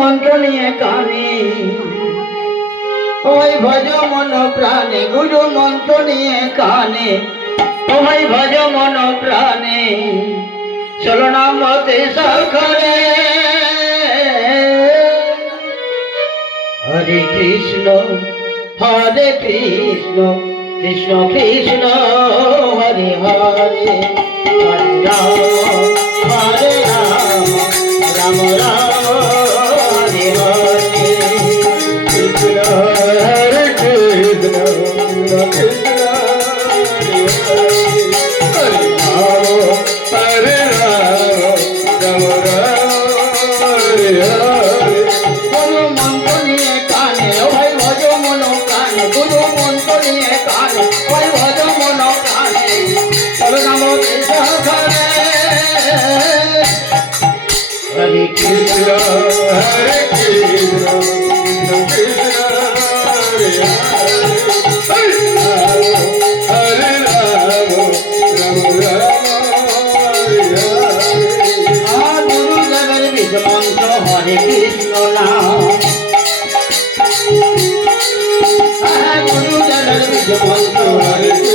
মন্ত্র নিয়ে কানে ওই ভজ মন প্রাণে গুরু মন্ত্র নিয়ে কানে ওই ভজ মন প্রাণে চলো না মতে সখরে হরে Krishna Krishna Krishna Hare Hare Hare Ram Ram Ram Hare Krishna, Hare Krishna, Krishna Hare Hare, Hare Rama, Rama Rama, Hare Hare. Guru Devar Bij Mantra Hare Krishna Naam. Guru Devar Bij Mantra Hare